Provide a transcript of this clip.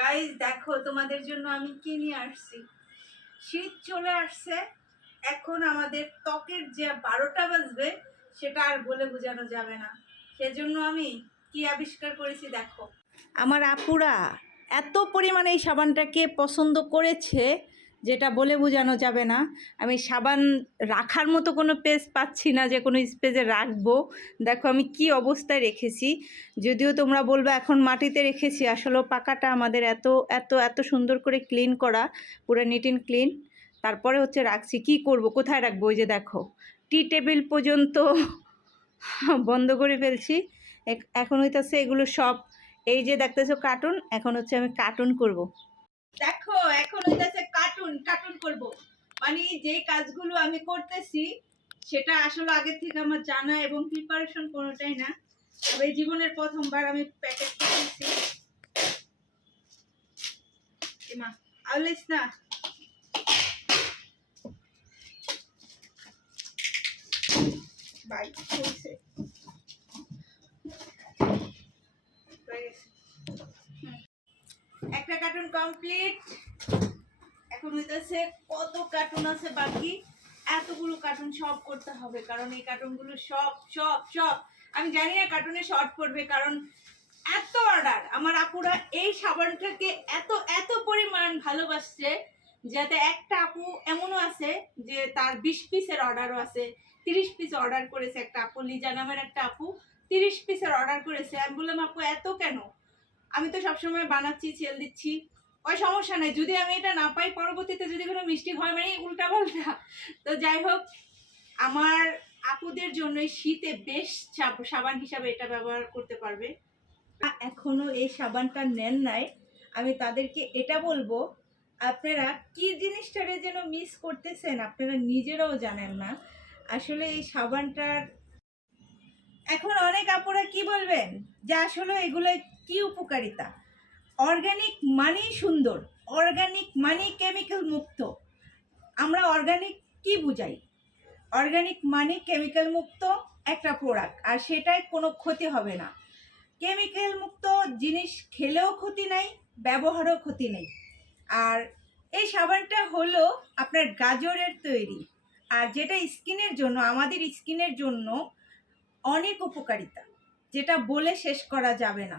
Guys দেখো তোমাদের জন্য আমি কি নিয়ে আসছি। শীত চলে আসছে, এখন আমাদের ত্বকের যে 12টা বাজবে সেটা আর বলে বোঝানো যাবে না। সেজন্য আমি কি আবিষ্কার করেছি দেখো। আমার আপুরা এত পরিমাণে এই সাবানটাকে পছন্দ করেছে যেটা বলে বোঝানো যাবে না। আমি সাবান রাখার মতো কোনো পেজ পাচ্ছি না যে কোনো স্পেসে রাখবো। দেখো আমি কি অবস্থায় রেখেছি, যদিও তোমরা বলবে এখন মাটিতে রেখেছি, আসলে পাকাটা আমাদের এত এত এত সুন্দর করে ক্লিন করা, পুরো নিট অ্যান্ড ক্লিন। তারপরে হচ্ছে রাখছি, কি করব, কোথায় রাখবো? ওই যে দেখো টি টেবিল পর্যন্ত বন্ধ করে ফেলছি। এখন হইতেছে এগুলো সব, এই যে দেখতেছো কার্টুন, এখন হচ্ছে আমি কার্টুন করব। দেখো এখন হইতেছে কার্টুন কার্টুন করব, মানে যে কাজগুলো আমি করতেছি সেটা আসলে আগে থেকে আমার জানা এবং প্রিপারেশন কোনোটাই না। তবে জীবনের প্রথমবার আমি প্যাকেট করতেছি। এমা আউলিস না, বাই হইছে একটা কার্টুন কমপ্লিট। এখন হইতেছে কত কার্টুন আছে বাকি, এতগুলো কার্টুন সব করতে হবে, কারণ এই কার্টুনগুলো সব সব সব আমি জানি না কার্টুনে শর্ট পড়বে, কারণ এত অর্ডার। আমার আপুরা এই সাবানটাকে এত এত পরিমাণ ভালোবাসছে, যাতে একটা আপু এমনও আছে যে তার 20 পিসের অর্ডারও আছে, 30 পিস অর্ডার করেছে। একটা আপু লিজা নামের একটা আপু 30 পিসের অর্ডার করেছে। আমি বললাম আপু এত কেন? আমি তো সবসময় বানাচ্ছি, সেল দিচ্ছি, ওই সমস্যা নাই, যদি আমি এটা না পাই পরবর্তীতে যদি কোনো মিষ্টি হয়, মানে উল্টা পাল্টা। তো যাই হোক, আমার আপুদের জন্য শীতে বেশ সাবান হিসাবে এটা ব্যবহার করতে পারবে। এখনো এই সাবানটা নেন নাই, আমি তাদেরকে এটা বলবো, আপনারা কি জিনিসটারে যেন মিস করতেছেন, আপনারা নিজেরাও জানেন না। আসলে এই সাবানটার এখন অনেক আপুরা কি বলবেন যে আসলে এগুলো কি উপকারিতা। অর্গানিক মানেই সুন্দর, অর্গানিক মানে কেমিক্যাল মুক্ত। আমরা অর্গানিক কি বুঝাই? অর্গানিক মানে কেমিক্যাল মুক্ত একটা প্রোডাক্ট, আর সেটাই কোনো ক্ষতি হবে না। কেমিক্যাল মুক্ত জিনিস খেলেও ক্ষতি নাই, ব্যবহারও ক্ষতি নেই। আর এই সাবানটা হলো আপনার গাজরের তৈরি, আর যেটা স্কিনের জন্য, আমাদের স্কিনের জন্য অনেক উপকারিতা, যেটা বলে শেষ করা যাবে না।